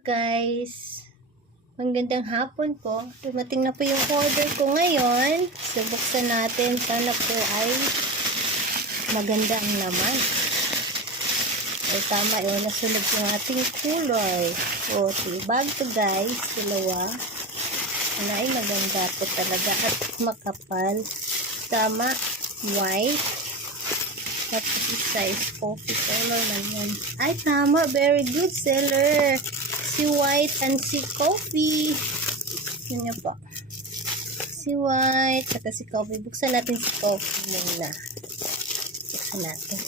Guys, magandang hapon po. Dumating na po yung order ko ngayon. So, buksan natin. Sana po ay maganda ang laman. Ay tama yun. Nasunod yung ating kulay. O, bag to guys. Dalawa. Ano ay maganda po talaga. At makapal. Tama. White. Tapos isa is coffee color man yun. Ay tama. Very good seller. Si white and si coffee. Yun yun po. Si white at si coffee. Buksan natin si coffee muna. Buksan natin.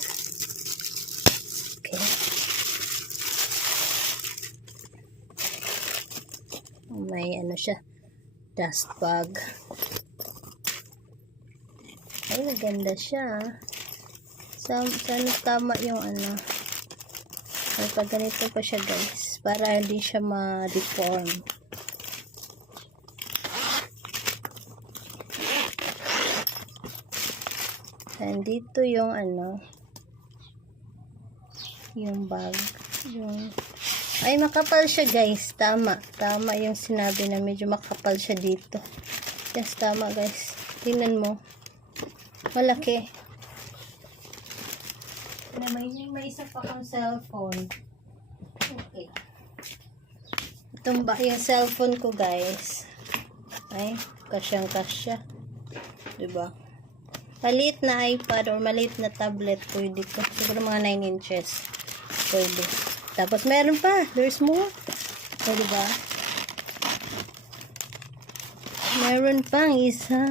Okay. May ano siya. Dust bag. Ay maganda siya. Sana tama yung ano. Ay pag ganito pa siya guys. Para hindi siya ma-deform. And dito yung ano. Yung bag. Ay makapal siya guys. Tama. Tama yung sinabi na medyo makapal siya dito. Yes, tama guys. Tingnan mo. Malaki. May isa pa kang cellphone. Okay. Itong ba yung cellphone ko guys. Ay, kasyang-kasya. Diba? Maliit na iPad or maliit na tablet pwede ko. Siguro mga 9 inches. Pwede. Tapos meron pa. There's more. O diba? Meron pang isa.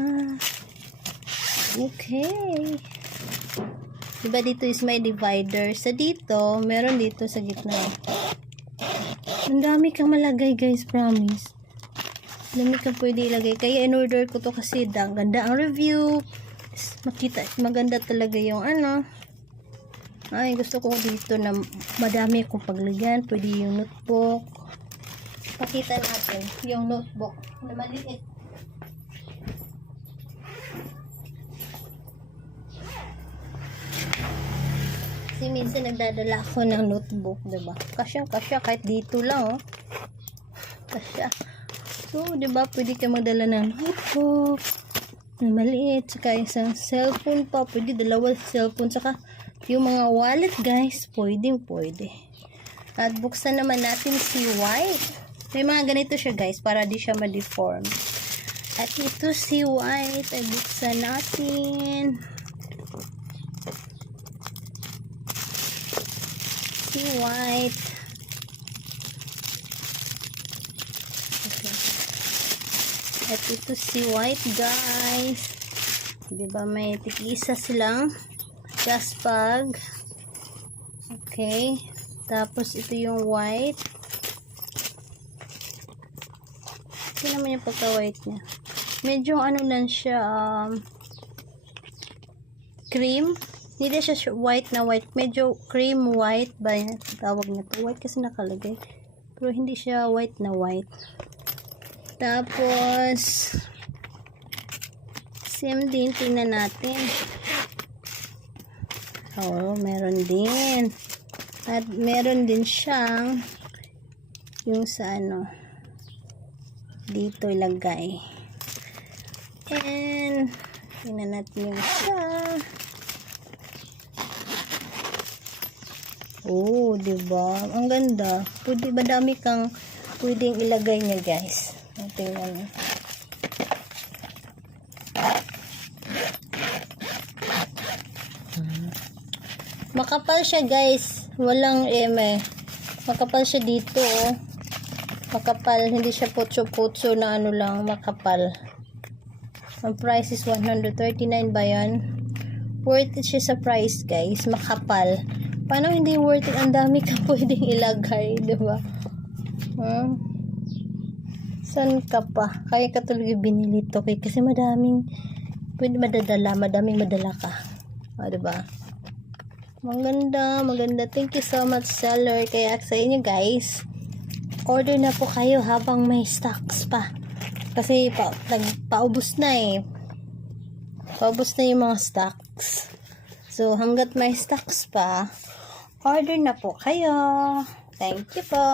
Okay. Diba dito is may divider. Sa dito, meron dito sa gitna. Ang dami kang malagay guys, promise. Ang dami kang pwede ilagay. Kaya in-order ko to kasi ganda ang review. Makita, maganda talaga yung ano. Ay, gusto ko dito na madami akong paglagyan. Pwede yung notebook. Pakita natin yung notebook na maliit. Kasi minsan nagdadala ako ng notebook, diba? Kasya kahit dito lang, oh. Kasya. So, diba, pwede ka magdala ng notebook na maliit, saka isang cellphone pa, pwede dalawa cellphone, saka yung mga wallet, guys, pwede. At buksan naman natin si white. May mga ganito siya, guys, para di siya ma-deform. At ito si white, ay buksan natin. Si white. Okay. At ito si white guys. Diba may tig-isa silang dust bag. Okay. Tapos ito yung white. Ito naman yung pagka-white niya. Medyo ano lang siya cream. Hindi siya white na white. Medyo cream white ba yung tawag na to. White kasi nakalagay. Pero hindi siya white na white. Tapos same din. Tingnan natin. Oh, meron din. At meron din siyang yung sa ano dito ilagay. And tingnan natin yung siya. Oh, diba? Ang ganda. Pwede, madami kang pwedeng ilagay niya, guys. Tingnan mo. Makapal siya, guys. Walang eme. Makapal siya dito, oh. Makapal. Hindi siya putso-putso na ano lang. Makapal. Ang price is 139 ba yan? Worth it siya sa price, guys. Makapal. Paano hindi worth it? Ang dami ka pwedeng ilagay, diba? Saan ka pa? Kaya ka talaga binili to. Kasi madaming pwede madaming madala ka. O, diba? Maganda. Thank you so much, seller. Kaya sa inyo, guys, order na po kayo habang may stocks pa. Kasi paubos na eh. Paubos na yung mga stocks. So, hanggat may stocks pa, order na po kayo. Thank you po.